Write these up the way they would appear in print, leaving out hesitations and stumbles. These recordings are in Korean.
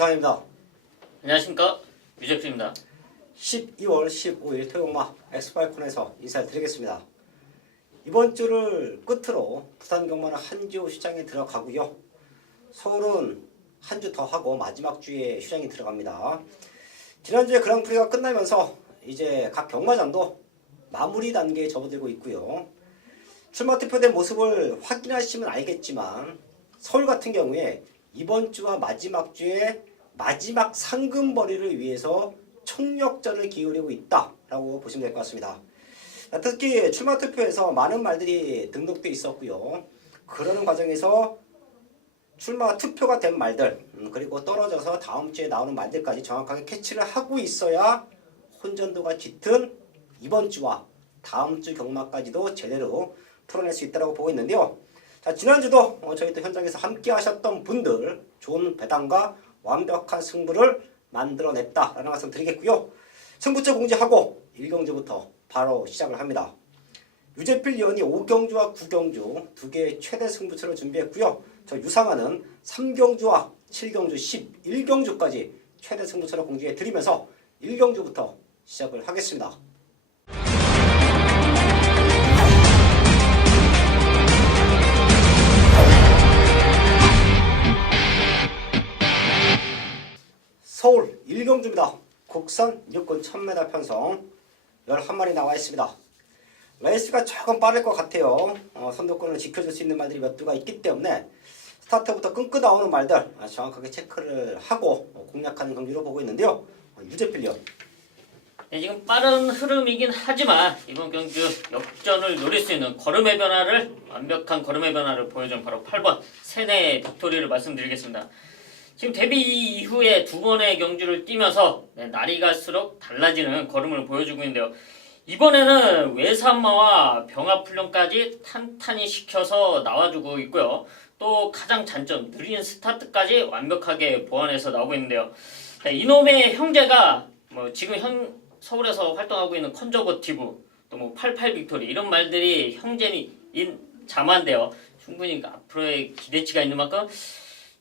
유상입니다. 안녕하십니까, 유재필입니다. 12월 15일 토요일마 엑스파이콘에서 인사를 드리겠습니다. 이번 주를 끝으로 부산 경마는 한 주 휴장에 들어가고요. 서울은 한 주 더 하고 마지막 주에 휴장이 들어갑니다. 지난주에 그랑프리가 끝나면서 이제 각 경마장도 마무리 단계에 접어들고 있고요. 출마 투표된 모습을 확인하시면 알겠지만 서울 같은 경우에 이번 주와 마지막 주에 마지막 상금벌이를 위해서 총력전을 기울이고 있다라고 보시면 될 것 같습니다. 특히 출마 투표에서 많은 말들이 등록돼 있었고요. 그러는 과정에서 출마 투표가 된 말들 그리고 떨어져서 다음 주에 나오는 말들까지 정확하게 캐치를 하고 있어야 혼전도가 짙은 이번 주와 다음 주 경마까지도 제대로 풀어낼 수 있다고 보고 있는데요. 자, 지난주도 저희 또 현장에서 함께 하셨던 분들 좋은 배당과 완벽한 승부를 만들어냈다라는 말씀 드리겠고요. 승부처 공지하고 1경주부터 바로 시작을 합니다. 유재필 위원이 5경주와 9경주 두 개의 최대 승부처를 준비했고요. 저 유상하는 3경주와 7경주, 11경주까지 최대 승부처를 공지해 드리면서 1경주부터 시작을 하겠습니다. 서울 1경주입니다. 국산 육군 1000m 편성 11마리 나와 있습니다. 레이스가 조금 빠를 것 같아요. 선두권을 지켜줄 수 있는 말들이 몇 두가 있기 때문에 스타트부터 끈끈 나오는 말들 정확하게 체크를 하고 공략하는 경기로 보고 있는데요. 유재필 위원. 네, 지금 빠른 흐름이긴 하지만 이번 경주 역전을 노릴 수 있는 완벽한 걸음의 변화를 보여준 바로 8번 세네 빅토리를 말씀드리겠습니다. 지금 데뷔 이후에 두 번의 경주를 뛰면서 날이 갈수록 달라지는 걸음을 보여주고 있는데요. 이번에는 외산마와 병합훈련까지 탄탄히 시켜서 나와주고 있고요. 또 가장 장점, 느린 스타트까지 완벽하게 보완해서 나오고 있는데요. 이놈의 형제가 지금 서울에서 활동하고 있는 컨저버티브, 또 88 빅토리 이런 말들이 형제인 자만데요. 충분히 앞으로의 기대치가 있는 만큼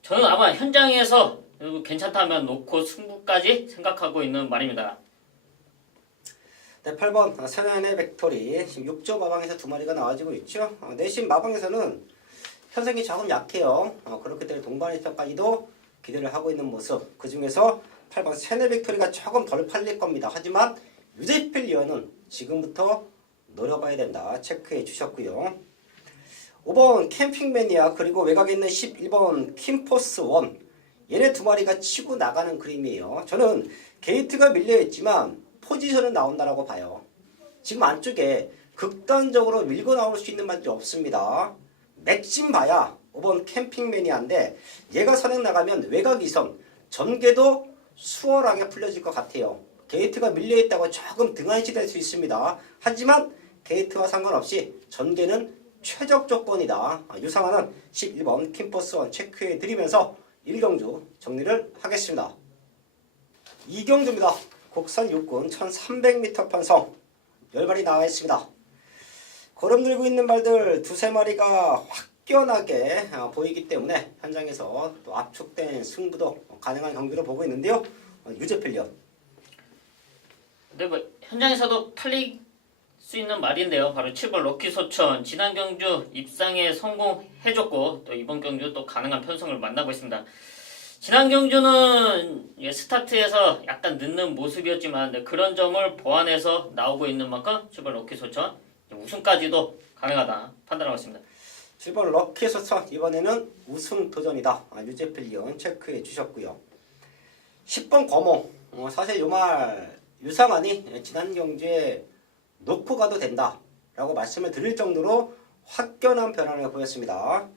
저는 아마 현장에서 괜찮다면 놓고 승부까지 생각하고 있는 말입니다. 네, 8번 세네네 빅토리 지금 6조 마방에서 두 마리가 나와지고 있죠. 내심 마방에서는 현생이 조금 약해요. 그렇기 때문에 동반 1편까지도 기대를 하고 있는 모습. 그 중에서 8번 세네 빅토리가 조금 덜 팔릴 겁니다. 하지만 유재필 위원은 지금부터 노려봐야 된다. 체크해 주셨고요. 5번 캠핑 매니아 그리고 외곽에 있는 11번 킴포스 1 얘네 두 마리가 치고 나가는 그림이에요. 저는 게이트가 밀려있지만 포지션은 나온다라고 봐요. 지금 안쪽에 극단적으로 밀고 나올 수 있는 말들이 없습니다. 맥심 봐야 5번 캠핑 매니아인데 얘가 선행 나가면 외곽 이선 전개도 수월하게 풀려질 것 같아요. 게이트가 밀려있다고 조금 등한시 될 수 있습니다. 하지만 게이트와 상관없이 전개는 최적 조건이다. 유상하는 11번 킴포스 1 체크해 드리면서 1경주 정리를 하겠습니다. 2경주입니다. 국산 육군 1300m 편성 10마리 나와 있습니다. 걸음 들고 있는 말들 두세 마리가 확연하게 보이기 때문에 현장에서 또 압축된 승부도 가능한 경기로 보고 있는데요. 유재필 위원. 근데 현장에서도 팔릴 수 있는 말인데요. 바로 7번 럭키 소천 지난 경주 입상에 성공해줬고 또 이번 경주 또 가능한 편성을 만나고 있습니다. 지난 경주는 스타트에서 약간 늦는 모습이었지만 그런 점을 보완해서 나오고 있는 만큼 7번 럭키 소천 우승까지도 가능하다 판단하고 있습니다. 7번 럭키 소천 이번에는 우승 도전이다. 유재필 위원 체크해 주셨고요. 10번 거몽 사실 요 말 유상하니 지난 경주에 놓고 가도 된다라고 말씀을 드릴 정도로 확연한 변화를 보였습니다.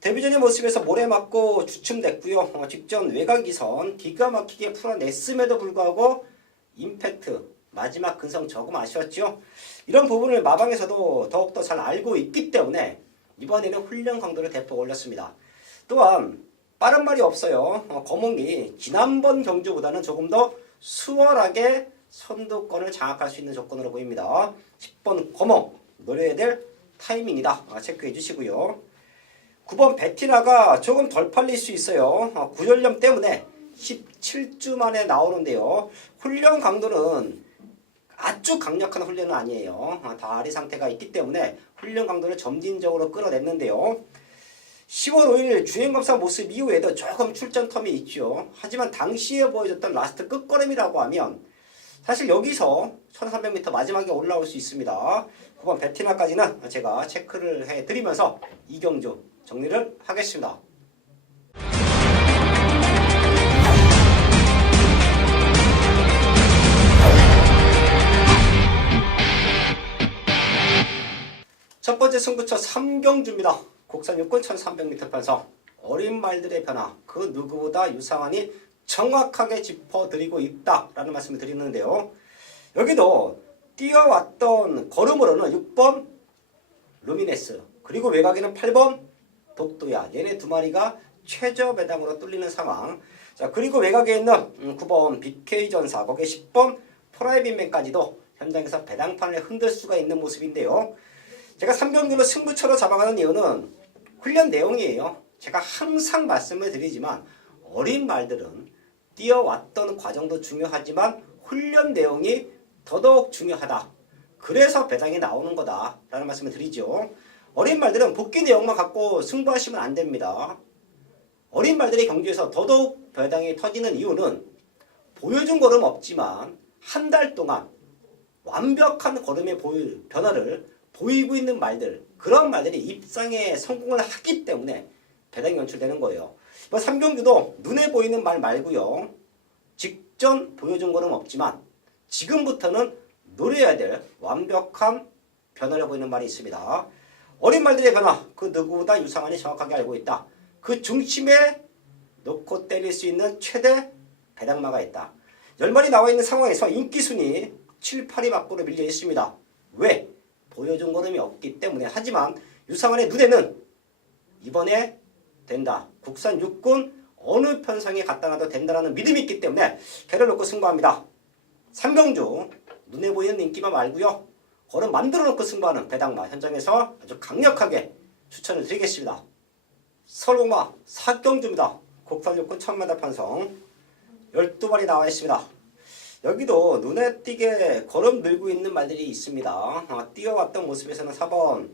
데뷔전의 모습에서 모래 맞고 주춤됐고요. 직전 외곽 이선 기가 막히게 풀어냈음에도 불구하고 임팩트 마지막 근성 조금 아쉬웠죠. 이런 부분을 마방에서도 더욱더 잘 알고 있기 때문에 이번에는 훈련 강도를 대폭 올렸습니다. 또한 빠른 말이 없어요. 거몽이 지난번 경주보다는 조금 더 수월하게 선두권을 장악할 수 있는 조건으로 보입니다. 10번 거몽 노려야 될 타이밍이다. 체크해 주시고요. 9번 베티나가 조금 덜 팔릴 수 있어요. 구연령 때문에 17주 만에 나오는데요. 훈련 강도는 아주 강력한 훈련은 아니에요. 다리 상태가 있기 때문에 훈련 강도를 점진적으로 끌어냈는데요. 10월 5일 주행검사 모습 이후에도 조금 출전 텀이 있죠. 하지만 당시에 보여줬던 라스트 끝걸음이라고 하면 사실 여기서 1300m 마지막에 올라올 수 있습니다. 9번 베티나까지는 제가 체크를 해드리면서 이경주 정리를 하겠습니다. 첫 번째 승부처 삼경주입니다. 국산 육군 1300m 편성. 어린 말들의 변화, 그 누구보다 유상환이 정확하게 짚어드리고 있다라는 말씀을 드리는데요. 여기도 뛰어왔던 걸음으로는 6번 루미네스, 그리고 외곽에는 8번 독도야, 얘네 두 마리가 최저 배당으로 뚫리는 상황. 자, 그리고 외곽에 있는 9번 BK전사, 거기에 10번 프라이빗맨까지도 현장에서 배당판을 흔들 수가 있는 모습인데요. 제가 3경기로 승부처로 잡아가는 이유는 훈련 내용이에요. 제가 항상 말씀을 드리지만 어린 말들은 뛰어왔던 과정도 중요하지만 훈련 내용이 더더욱 중요하다. 그래서 배당이 나오는 거다라는 말씀을 드리죠. 어린 말들은 복귀 내용만 갖고 승부하시면 안 됩니다. 어린 말들의 경주에서 더더욱 배당이 터지는 이유는 보여준 걸음 없지만 한 달 동안 완벽한 걸음의 변화를 보이고 있는 말들, 그런 말들이 입상에 성공을 하기 때문에 배당이 연출되는 거예요. 이번 3경주도 눈에 보이는 말 말고요. 직전 보여준 거는 없지만 지금부터는 노려야 될 완벽한 변화를 보이는 말이 있습니다. 어린 말들의 변화, 그 누구보다 유상환이 정확하게 알고 있다. 그 중심에 놓고 때릴 수 있는 최대 배당마가 있다. 10마리 나와 있는 상황에서 인기순위 7, 8위 밖으로 밀려 있습니다. 왜? 보여준 걸음이 없기 때문에. 하지만 유상환의 눈에는 이번에 된다. 국산 육군 어느 편성에 갖다 놔도 된다는 믿음이 있기 때문에 걔를 놓고 승부합니다. 삼경주 눈에 보이는 인기만 말고요. 걸음 만들어 놓고 승부하는 배당마 현장에서 아주 강력하게 추천을 드리겠습니다. 설봉마 4경주입니다. 국산 육군 1000m 편성 12마리 나와 있습니다. 여기도 눈에 띄게 걸음 늘고 있는 말들이 있습니다. 뛰어왔던 모습에서는 4번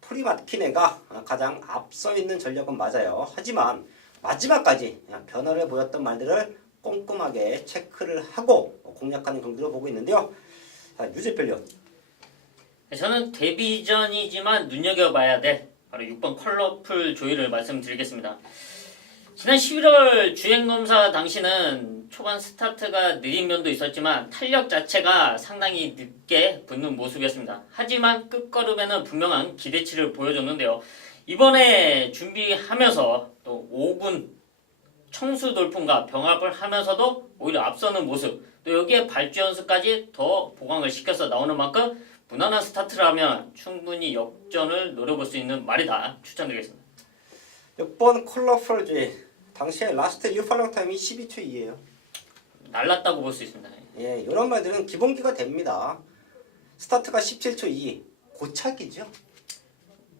프리마키네가 가장 앞서 있는 전력은 맞아요. 하지만 마지막까지 변화를 보였던 말들을 꼼꼼하게 체크를 하고 공략하는 경기로 보고 있는데요. 유재필요. 저는 데뷔전이지만 눈여겨봐야 될 바로 6번 컬러풀 조이를 말씀드리겠습니다. 지난 11월 주행검사 당시는 초반 스타트가 느린 면도 있었지만 탄력 자체가 상당히 늦게 붙는 모습이었습니다. 하지만 끝걸음에는 분명한 기대치를 보여줬는데요. 이번에 준비하면서 또 5군 청수 돌풍과 병합을 하면서도 오히려 앞서는 모습, 또 여기에 발주 연습까지 더 보강을 시켜서 나오는 만큼 무난한 스타트라면 충분히 역전을 노려볼 수 있는 말이다. 추천드리겠습니다. 6번 컬러풀 조이. 당시에 라스트 유팔롱 타임이 12초 2예요. 날랐다고 볼 수 있습니다. 예, 이런 말들은 기본기가 됩니다. 스타트가 17초 2. 고착이죠.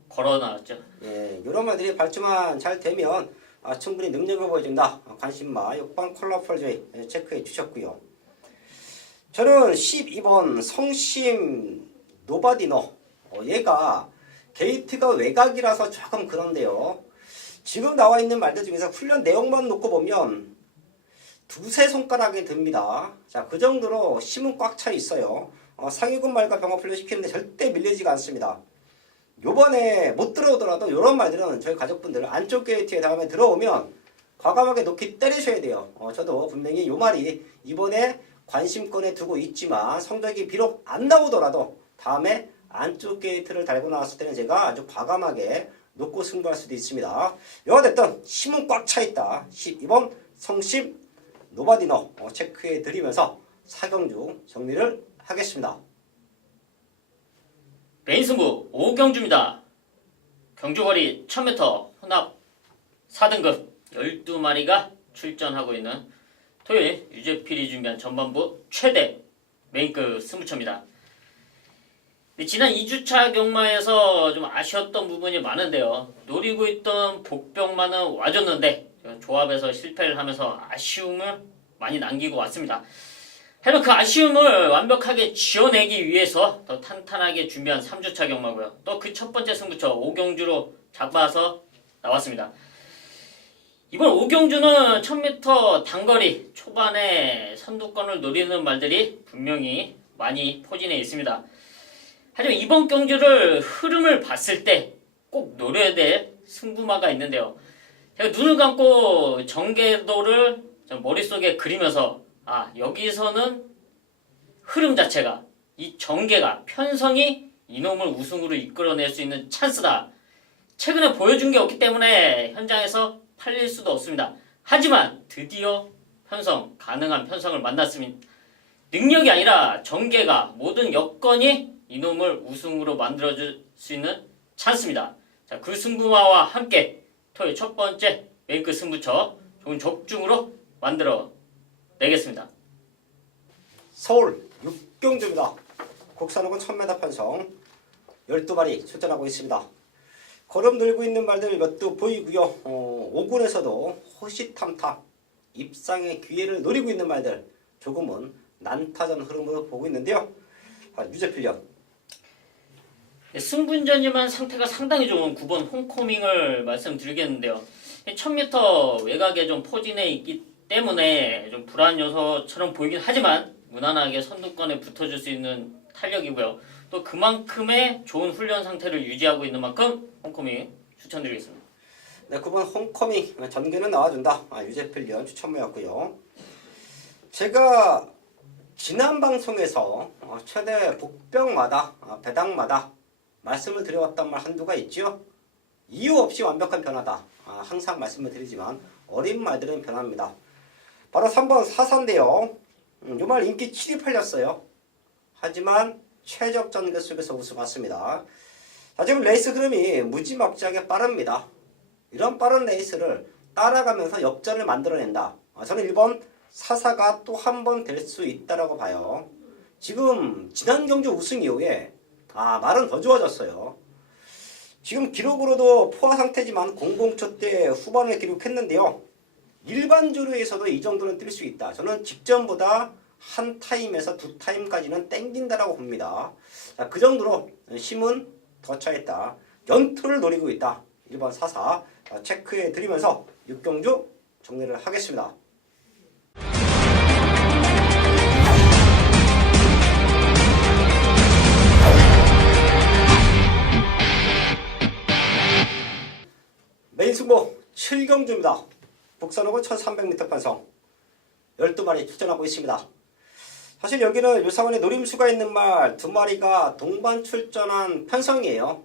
걸어 나왔죠. 예, 이런 말들이 발주만 잘 되면 충분히 능력을 보여준다. 관심마 6번 컬러풀 조이 체크해 주셨고요. 저는 12번 성심 노바디너. 얘가 게이트가 외곽이라서 조금 그런데요. 지금 나와 있는 말들 중에서 훈련 내용만 놓고 보면 두세 손가락이 듭니다. 자, 그 정도로 힘은 꽉 차 있어요. 상위군 말과 병합 훈련시키는데 절대 밀리지가 않습니다. 요번에 못 들어오더라도 이런 말들은 저희 가족분들 안쪽 게이트에 다음에 들어오면 과감하게 놓기 때리셔야 돼요. 저도 분명히 요 말이 이번에 관심권에 두고 있지만 성적이 비록 안 나오더라도 다음에 안쪽 게이트를 달고 나왔을 때는 제가 아주 과감하게 놓고 승부할 수도 있습니다. 여가 됐든 힘은 꽉 차 있다. 12번 성심 노바디너 체크해 드리면서 4경주 정리를 하겠습니다. 메인 승부 5경주입니다. 경주거리 1000m 혼합 4등급 12마리가 출전하고 있는 토요일 유재필이 준비한 전반부 최대 메인급 승부처입니다. 지난 2주차 경마에서 좀 아쉬웠던 부분이 많은데요. 노리고 있던 복병만은 와줬는데 조합에서 실패를 하면서 아쉬움을 많이 남기고 왔습니다. 하지만 그 아쉬움을 완벽하게 지워내기 위해서 더 탄탄하게 준비한 3주차 경마고요. 또 그 첫 번째 승부처 오경주로 잡아서 나왔습니다. 이번 오경주는 1000m 단거리 초반에 선두권을 노리는 말들이 분명히 많이 포진해 있습니다. 하지만 이번 경주를 흐름을 봤을 때 꼭 노려야 될 승부마가 있는데요. 제가 눈을 감고 전개도를 머릿속에 그리면서 여기서는 흐름 자체가 이 전개가 편성이 이놈을 우승으로 이끌어낼 수 있는 찬스다. 최근에 보여준 게 없기 때문에 현장에서 팔릴 수도 없습니다. 하지만 드디어 가능한 편성을 만났습니다. 능력이 아니라 전개가 모든 여건이 이놈을 우승으로 만들어줄 수 있는 찬스입니다. 자, 그 승부마와 함께 토요일 첫 번째 메이크 승부처 좋은 적중으로 만들어 내겠습니다. 서울 육경주입니다. 국산호군 1000m 편성 12마리 출전하고 있습니다. 걸음 늘고 있는 말들 몇도 보이고요. 5군에서도 호시탐탐 입상의 기회를 노리고 있는 말들 조금은 난타전 흐름으로 보고 있는데요. 유재필련 승분전이지만 상태가 상당히 좋은 9번 홈커밍을 말씀드리겠는데요. 1000m 외곽에 좀 포진해 있기 때문에 좀 불안 요소처럼 보이긴 하지만 무난하게 선두권에 붙어줄 수 있는 탄력이고요. 또 그만큼의 좋은 훈련 상태를 유지하고 있는 만큼 홈커밍 추천드리겠습니다. 네, 9번 홈커밍 전개는 나와준다. 유재필련 추천모였고요. 제가 지난 방송에서 최대 복병마다 배당마다 말씀을 드려왔단 말 한두가 있죠. 이유 없이 완벽한 변화다. 항상 말씀을 드리지만 어린 말들은 변합니다. 바로 3번 사사인데요. 이 말 인기 7위 팔렸어요. 하지만 최적 전개 속에서 우승했습니다. 지금 레이스 흐름이 무지막지하게 빠릅니다. 이런 빠른 레이스를 따라가면서 역전을 만들어낸다. 저는 1번 사사가 또 한 번 될 수 있다라고 봐요. 지금 지난 경주 우승 이후에 말은 더 좋아졌어요. 지금 기록으로도 포화 상태지만 00초 때 후반에 기록했는데요. 일반 조류에서도 이 정도는 뛸 수 있다. 저는 직전보다 한 타임에서 두 타임까지는 땡긴다라고 봅니다. 그 정도로 힘은 더 차있다. 연투를 노리고 있다. 1번 사사 체크해 드리면서 6경주 정리를 하겠습니다. 메인 승부 7경주입니다. 북산호군 1300m 편성 12마리 출전하고 있습니다. 사실 여기는 유상원의 노림수가 있는 말 2마리가 동반 출전한 편성이에요.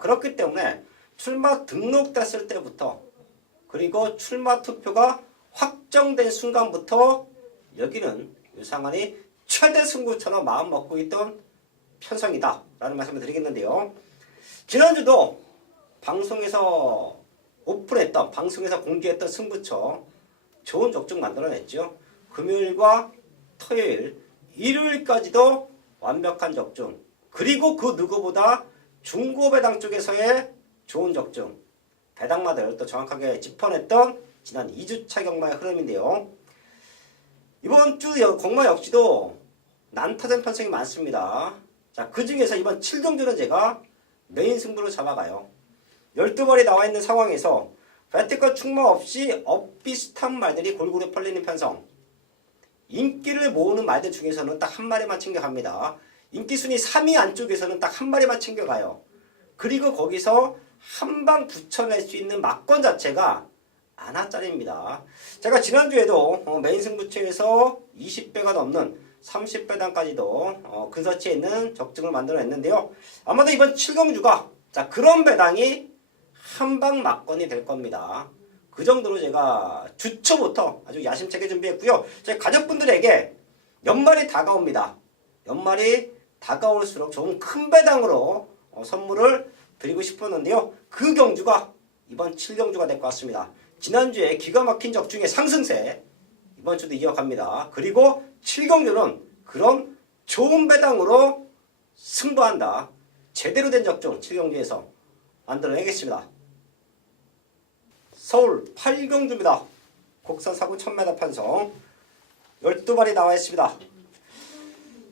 그렇기 때문에 출마 등록됐을 때부터 그리고 출마 투표가 확정된 순간부터 여기는 유상원이 최대 승부처럼 마음먹고 있던 편성이다 라는 말씀을 드리겠는데요. 지난주도 방송에서 오픈했던 방송에서 공개했던 승부처 좋은 적중 만들어냈죠. 금요일과 토요일, 일요일까지도 완벽한 적중. 그리고 그 누구보다 중고배당 쪽에서의 좋은 적중. 배당마들 또 정확하게 짚어냈던 지난 2주차 경마의 흐름인데요. 이번 주 경마 역시도 난타전 편성이 많습니다. 그 중에서 이번 7경주는 제가 메인 승부로 잡아가요. 12벌이 나와 있는 상황에서 배트컷 충마 없이 엇비슷한 말들이 골고루 펄리는 편성. 인기를 모으는 말들 중에서는 딱 한 마리만 챙겨갑니다. 인기 순위 3위 안쪽에서는 딱 한 마리만 챙겨가요. 그리고 거기서 한 방 붙여낼 수 있는 막권 자체가 하나짜리입니다. 제가 지난주에도 메인 승부처에서 20배가 넘는 30배당까지도 근서치에 있는 적증을 만들어냈는데요. 아마도 이번 7경주가 그런 배당이 한방 막건이 될 겁니다. 그 정도로 제가 주초부터 아주 야심차게 준비했고요. 제 가족분들에게 연말이 다가옵니다. 연말이 다가올수록 좀 큰 배당으로 선물을 드리고 싶었는데요. 그 경주가 이번 7경주가 될 것 같습니다. 지난주에 기가 막힌 적중의 상승세 이번 주도 이어갑니다. 그리고 7경주는 그런 좋은 배당으로 승부한다. 제대로 된 적중 7경주에서 만들어내겠습니다. 서울 8경주입니다. 국산 사고 1000m 편성 12발이 나와 있습니다.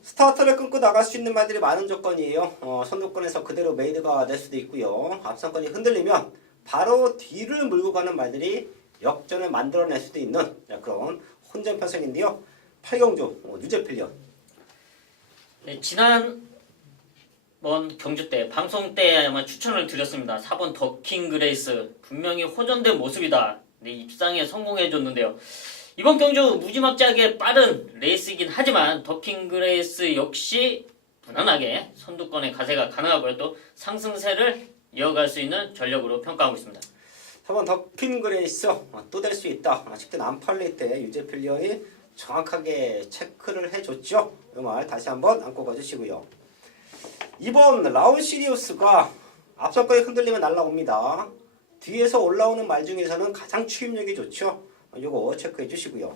스타트를 끊고 나갈 수 있는 말들이 많은 조건이에요. 선두권에서 그대로 메이드가 될 수도 있고요. 앞선권이 흔들리면 바로 뒤를 몰고 가는 말들이 역전을 만들어낼 수도 있는 그런 혼전 편성인데요. 8경주 유제필리언. 네, 지난번 경주 때 방송 때 아마 추천을 드렸습니다. 4번 더킹 그레이스 분명히 호전된 모습이다. 네, 입상에 성공해줬는데요. 이번 경주 무지막지하게 빠른 레이스이긴 하지만 더킹 그레이스 역시 무난하게 선두권의 가세가 가능하고요. 또 상승세를 이어갈 수 있는 전력으로 평가하고 있습니다. 4번 더킹 그레이스 또 될 수 있다. 아직도 안 팔릴 때 유제필리언이 정확하게 체크를 해줬죠. 이 말 다시 한번 안고 가주시고요. 2번 라운시리우스가 앞선거에 흔들리면 날라옵니다. 뒤에서 올라오는 말 중에서는 가장 추임력이 좋죠. 요거 체크해 주시고요.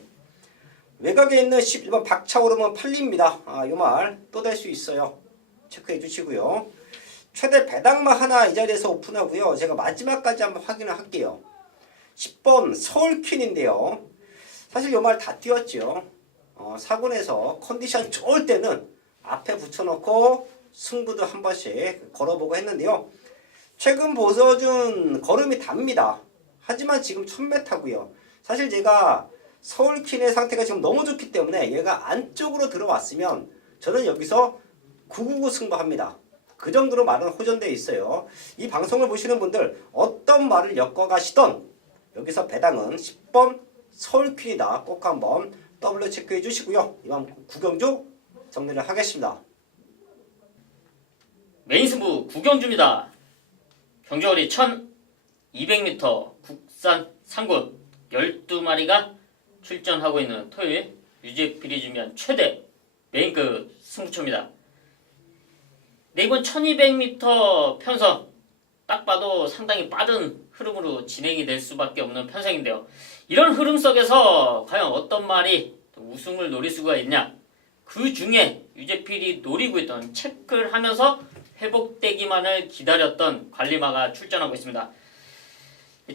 외곽에 있는 11번 박차 오르면 팔립니다. 요 말 또 될 수 있어요. 체크해 주시고요. 최대 배당만 하나 이 자리에서 오픈하고요. 제가 마지막까지 한번 확인을 할게요. 10번 서울퀸인데요. 사실 요 말 다 띄웠죠. 사군에서 컨디션 좋을 때는 앞에 붙여놓고 승부도 한 번씩 걸어보고 했는데요. 최근 보여준 걸음이 답니다. 하지만 지금 1000m고요. 사실 제가 서울퀸의 상태가 지금 너무 좋기 때문에 얘가 안쪽으로 들어왔으면 저는 여기서 999 승부합니다. 그 정도로 말은 호전되어 있어요. 이 방송을 보시는 분들 어떤 말을 엮어가시던 여기서 배당은 10번 서울퀸이다. 꼭 한번 더블로 체크해 주시고요. 이번 구경주 정리를 하겠습니다. 메인 승부 구경주입니다. 경주거리 1200m 국산 상군 12마리가 출전하고 있는 토요일 유제필이 준비한 최대 메인급 승부처입니다. 네, 이번 1200m 편성 딱 봐도 상당히 빠른 흐름으로 진행이 될 수밖에 없는 편성인데요. 이런 흐름 속에서 과연 어떤 말이 우승을 노릴 수가 있냐? 그 중에 유제필이 노리고 있던 체크를 하면서 회복되기만을 기다렸던 관리마가 출전하고 있습니다.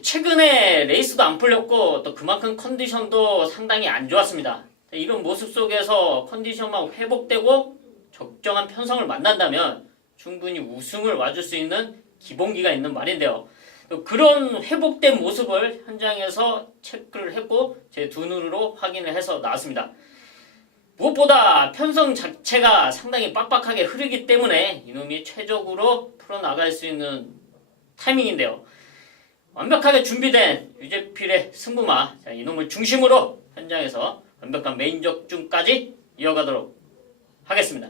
최근에 레이스도 안 풀렸고 또 그만큼 컨디션도 상당히 안 좋았습니다. 이런 모습 속에서 컨디션만 회복되고 적정한 편성을 만난다면 충분히 우승을 와줄 수 있는 기본기가 있는 말인데요. 그런 회복된 모습을 현장에서 체크를 했고 제 두 눈으로 확인을 해서 나왔습니다. 무엇보다 편성 자체가 상당히 빡빡하게 흐르기 때문에 이놈이 최적으로 풀어나갈 수 있는 타이밍인데요. 완벽하게 준비된 유제필의 승부마, 자, 이놈을 중심으로 현장에서 완벽한 메인 적중까지 이어가도록 하겠습니다.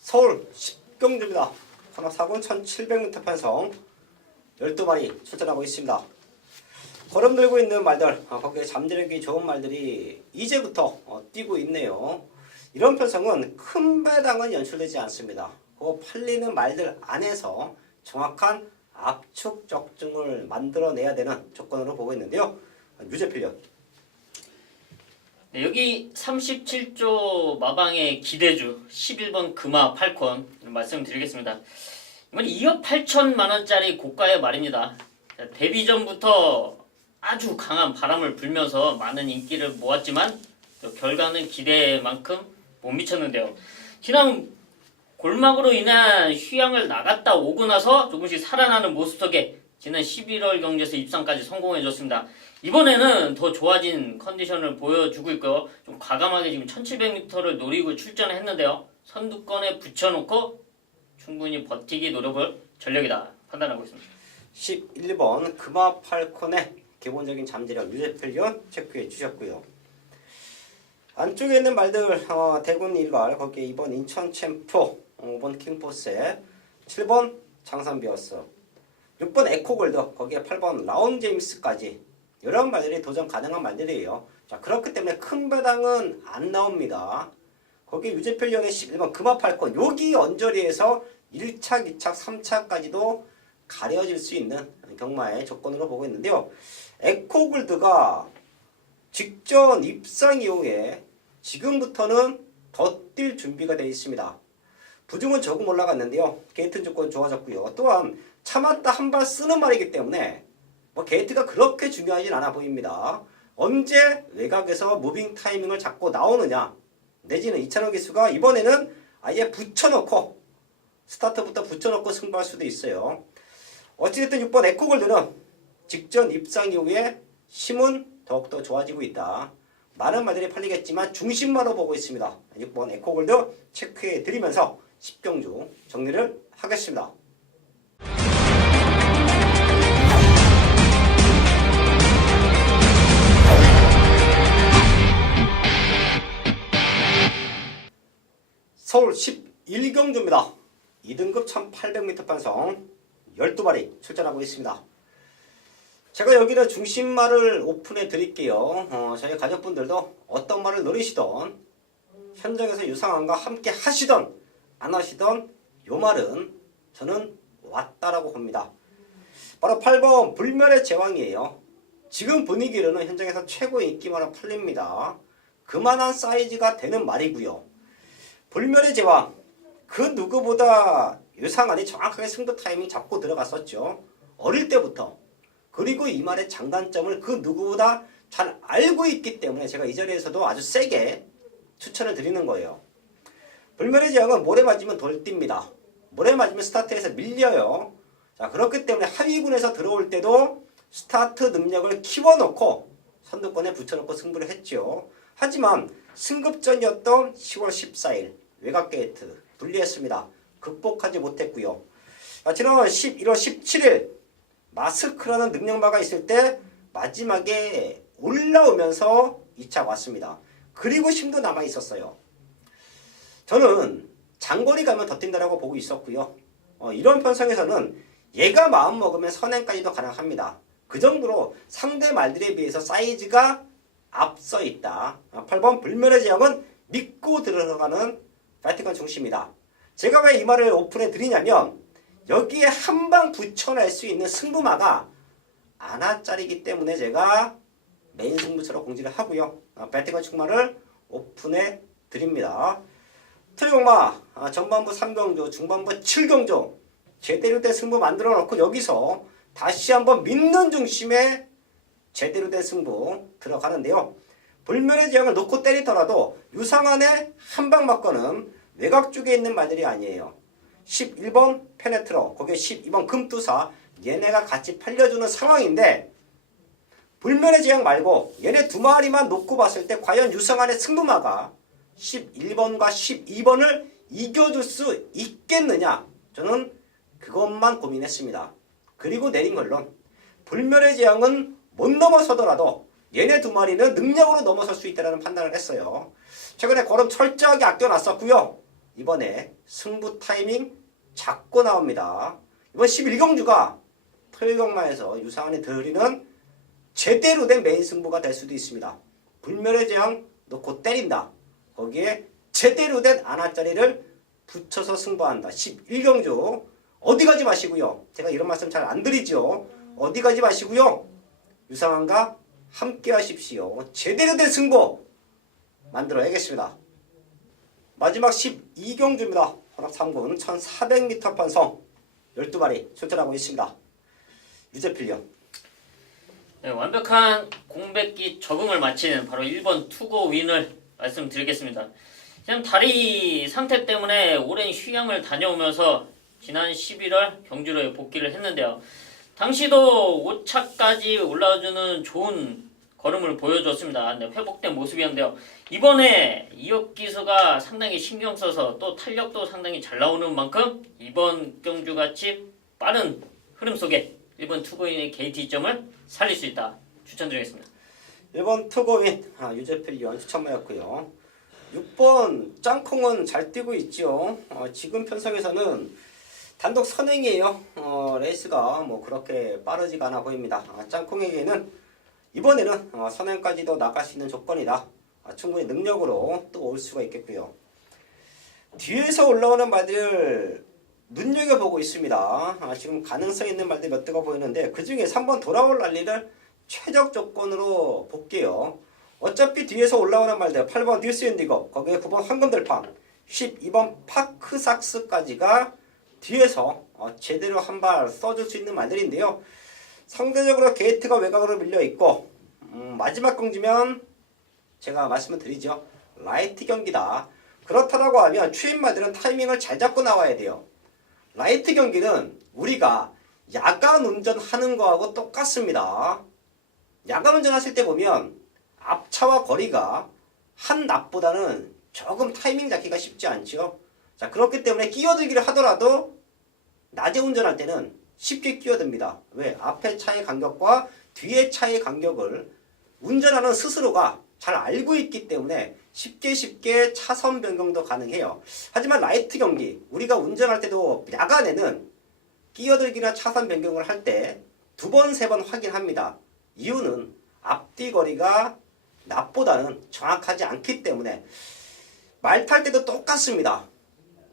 서울 10경주입니다. 산악사군 1700m 편성 12마리 출전하고 있습니다. 걸음 들고 있는 말들, 거기에 잠재력이 좋은 말들이 이제부터 뛰고 있네요. 이런 편성은 큰 배당은 연출되지 않습니다. 그 팔리는 말들 안에서 정확한 압축 적중을 만들어내야 되는 조건으로 보고 있는데요. 유제필리언. 네, 여기 37조 마방의 기대주 11번 금화 팔콘 말씀드리겠습니다. 이번 2억 8천만 원짜리 고가의 말입니다. 데뷔 전부터 아주 강한 바람을 불면서 많은 인기를 모았지만 결과는 기대만큼 못 미쳤는데요. 지난 골막으로 인한 휴양을 나갔다 오고 나서 조금씩 살아나는 모습 속에 지난 11월 경주에서 입상까지 성공해줬습니다. 이번에는 더 좋아진 컨디션을 보여주고 있고요. 좀 과감하게 지금 1700m를 노리고 출전을 했는데요. 선두권에 붙여놓고 충분히 버티기 노려볼 전력이다 판단하고 있습니다. 11번 금화 팔콘의 기본적인 잠재력 유제필리언 체크해 주셨고요. 안쪽에 있는 말들 대군 일갈 거기에 2번 인천 챔프 5번 킹포스 7번 장산비어스 6번 에코골드 거기에 8번 라운 제임스까지 이런 말들이 도전 가능한 말들이에요. 자, 그렇기 때문에 큰 배당은 안 나옵니다. 거기 유제필리언의 11번 금화팔콘 여기 언저리에서 1차, 2차, 3차까지도 가려질 수 있는 경마의 조건으로 보고 있는데요. 에코골드가 직전 입상 이후에 지금부터는 더 뛸 준비가 되어 있습니다. 부중은 조금 올라갔는데요. 게이트 조건 좋아졌고요. 또한 참았다 한 발 쓰는 말이기 때문에 뭐 게이트가 그렇게 중요하진 않아 보입니다. 언제 외곽에서 무빙 타이밍을 잡고 나오느냐, 내지는 이찬원 기수가 이번에는 아예 붙여놓고 스타트부터 붙여놓고 승부할 수도 있어요. 어찌됐든 6번 에코골드는 직전 입상 이후에 힘은 더욱더 좋아지고 있다. 많은 말들이 팔리겠지만 중심만으로 보고 있습니다. 6번 에코골드 체크해 드리면서 10경주 정리를 하겠습니다. 서울 11경주입니다. 2등급 1800m 판성 12마리 출전하고 있습니다. 제가 여기는 중심말을 오픈해 드릴게요. 저희 가족분들도 어떤 말을 노리시던 현장에서 유상한과 함께 하시던 안 하시던 요 말은 저는 왔다라고 봅니다. 바로 8번 불멸의 제왕이에요. 지금 분위기로는 현장에서 최고 인기말로 팔립니다. 그만한 사이즈가 되는 말이고요. 불멸의 제왕, 그 누구보다 유상한이 정확하게 승부 타이밍 잡고 들어갔었죠. 어릴 때부터. 그리고 이 말의 장단점을 그 누구보다 잘 알고 있기 때문에 제가 이 자리에서도 아주 세게 추천을 드리는 거예요. 불멸의 제왕은 모래 맞으면 덜 뜁니다. 모래 맞으면 스타트에서 밀려요. 자, 그렇기 때문에 하위군에서 들어올 때도 스타트 능력을 키워놓고 선두권에 붙여놓고 승부를 했죠. 하지만 승급전이었던 10월 14일 외곽 게이트 분리했습니다. 극복하지 못했고요. 지난 11월 17일 마스크라는 능력마가 있을 때 마지막에 올라오면서 2차 왔습니다. 그리고 힘도 남아 있었어요. 저는 장거리 가면 더 뛴다라고 보고 있었고요. 이런 편성에서는 얘가 마음 먹으면 선행까지도 가능합니다. 그 정도로 상대 말들에 비해서 사이즈가 앞서 있다. 8번 불멸의 제왕은 믿고 들어가는 파이팅권 중심이다. 제가 왜 이 말을 오픈해 드리냐면 여기에 한 방 붙여낼 수 있는 승부마가 아나짜리기 때문에 제가 메인 승부처로 공지를 하고요. 파이팅권 축마를 오픈해 드립니다. 토요마 전반부 3경주 중반부 7경주 제대로 된 승부 만들어 놓고 여기서 다시 한번 믿는 중심의 제대로 된 승부 들어가는데요. 불멸의 제왕을 놓고 때리더라도 유상한의 한 방 맞고는 외곽 쪽에 있는 말들이 아니에요. 11번 페네트로, 거기에 12번 금투사, 얘네가 같이 팔려주는 상황인데 불멸의 제왕 말고 얘네 두 마리만 놓고 봤을 때 과연 유상한의 승부마가 11번과 12번을 이겨줄 수 있겠느냐? 저는 그것만 고민했습니다. 그리고 내린 결론, 불멸의 제왕은 못 넘어서더라도 얘네 두 마리는 능력으로 넘어설 수 있다는 판단을 했어요. 최근에 걸음 철저하게 아껴놨었고요. 이번에 승부 타이밍 잡고 나옵니다. 이번 11경주가 토요경마에서 유상한이 드리는 제대로 된 메인 승부가 될 수도 있습니다. 불멸의 제왕 놓고 때린다. 거기에 제대로 된 아나짜리를 붙여서 승부한다. 11경주 어디 가지 마시고요. 제가 이런 말씀 잘 안 드리죠. 어디 가지 마시고요. 유상한과 함께 하십시오. 제대로 된 승부 만들어야겠습니다. 마지막 12경주입니다. 허락 3군 1400m 판성 12마리 출전하고 있습니다. 유재필요. 네, 완벽한 공백기 적응을 마치는 바로 1번 투고 윈을 말씀드리겠습니다. 지금 다리 상태 때문에 오랜 휴양을 다녀오면서 지난 11월 경주로에 복귀를 했는데요. 당시도 5차까지 올라와주는 좋은 걸음을 보여줬습니다. 네, 회복된 모습이었는데요. 이번에 이혁 기수가 상당히 신경 써서 또 탄력도 상당히 잘 나오는 만큼 이번 경주같이 빠른 흐름 속에 1번 투고인의 게이트점을 살릴 수 있다. 추천드리겠습니다. 1번 투고인 유재필 위원 추천마였고요. 6번 짱콩은 잘 뛰고 있죠. 지금 편성에서는 단독 선행이에요. 레이스가 뭐 그렇게 빠르지가 않아 보입니다. 짱콩에게는 이번에는 선행까지도 나갈 수 있는 조건이다. 충분히 능력으로 또 올 수가 있겠고요. 뒤에서 올라오는 말들 눈여겨보고 있습니다. 지금 가능성 있는 말들 몇 대가 보이는데 그 중에 3번 돌아올 난리를 최적 조건으로 볼게요. 어차피 뒤에서 올라오는 말들 8번 뉴스 인디고 거기에 9번 황금들판 12번 파크삭스까지가 뒤에서 제대로 한 발 써줄 수 있는 말들인데요. 상대적으로 게이트가 외곽으로 밀려 있고 마지막 경기면 제가 말씀을 드리죠. 라이트 경기다. 그렇다라고 하면 추임말들은 타이밍을 잘 잡고 나와야 돼요. 라이트 경기는 우리가 야간 운전하는 거하고 똑같습니다. 야간 운전하실 때 보면 앞차와 거리가 한 납보다는 조금 타이밍 잡기가 쉽지 않죠. 자, 그렇기 때문에 끼어들기를 하더라도 낮에 운전할 때는 쉽게 끼어듭니다. 왜? 앞에 차의 간격과 뒤에 차의 간격을 운전하는 스스로가 잘 알고 있기 때문에 쉽게 차선 변경도 가능해요. 하지만 라이트 경기, 우리가 운전할 때도 야간에는 끼어들기나 차선 변경을 할 때 2번, 3번 확인합니다. 이유는 앞뒤 거리가 낮보다는 정확하지 않기 때문에 말 탈 때도 똑같습니다.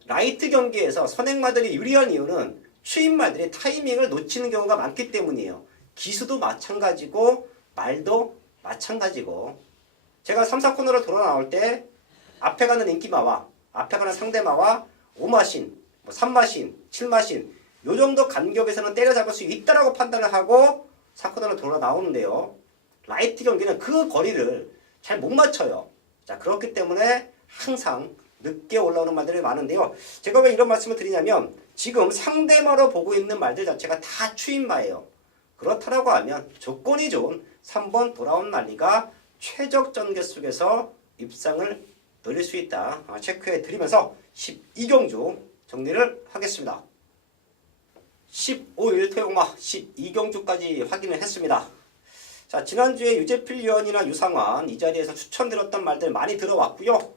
라이트 경기에서 선행마들이 유리한 이유는 추임말들이 타이밍을 놓치는 경우가 많기 때문이에요. 기수도 마찬가지고 말도 마찬가지고 제가 3, 4코너를 돌아 나올 때 앞에 가는 인기마와 앞에 가는 상대마와 5마신, 3마신, 7마신 요 정도 간격에서는 때려잡을 수 있다라고 판단을 하고 4코너를 돌아 나오는데요. 라이트 경기는 그 거리를 잘 못 맞춰요. 자, 그렇기 때문에 항상 늦게 올라오는 말들이 많은데요. 제가 왜 이런 말씀을 드리냐면 지금 상대마로 보고 있는 말들 자체가 다 추임마예요. 그렇다라고 하면 조건이 좋은 3번 돌아온 난리가 최적 전개 속에서 입상을 노릴 수 있다. 체크해 드리면서 12경주 정리를 하겠습니다. 15일 토요일마 12경주까지 확인을 했습니다. 자, 지난주에 유재필 위원이나 유상환 이 자리에서 추천드렸던 말들 많이 들어왔고요.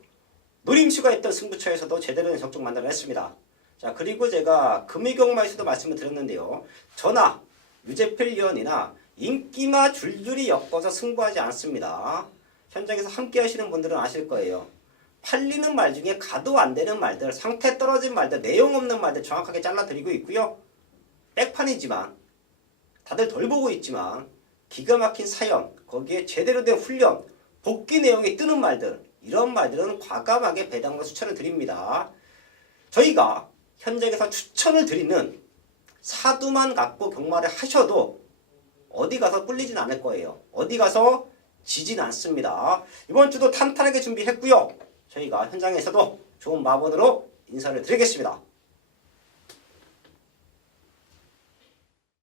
노림수가 있던 승부처에서도 제대로 된 적중 만나를 했습니다. 자, 그리고 제가 금이경마에서도 말씀을 드렸는데요. 저나 유재필 위원이나 인기마 줄줄이 엮어서 승부하지 않습니다. 현장에서 함께 하시는 분들은 아실 거예요. 팔리는 말 중에 가도 안 되는 말들, 상태 떨어진 말들, 내용 없는 말들 정확하게 잘라드리고 있고요. 백판이지만 다들 덜 보고 있지만 기가 막힌 사연, 거기에 제대로 된 훈련, 복귀 내용이 뜨는 말들, 이런 말들은 과감하게 배당과 추천을 드립니다. 저희가 현장에서 추천을 드리는 사두만 갖고 경마를 하셔도 어디 가서 꿀리진 않을 거예요. 어디 가서 지진 않습니다. 이번 주도 탄탄하게 준비했고요. 저희가 현장에서도 좋은 마번으로 인사를 드리겠습니다.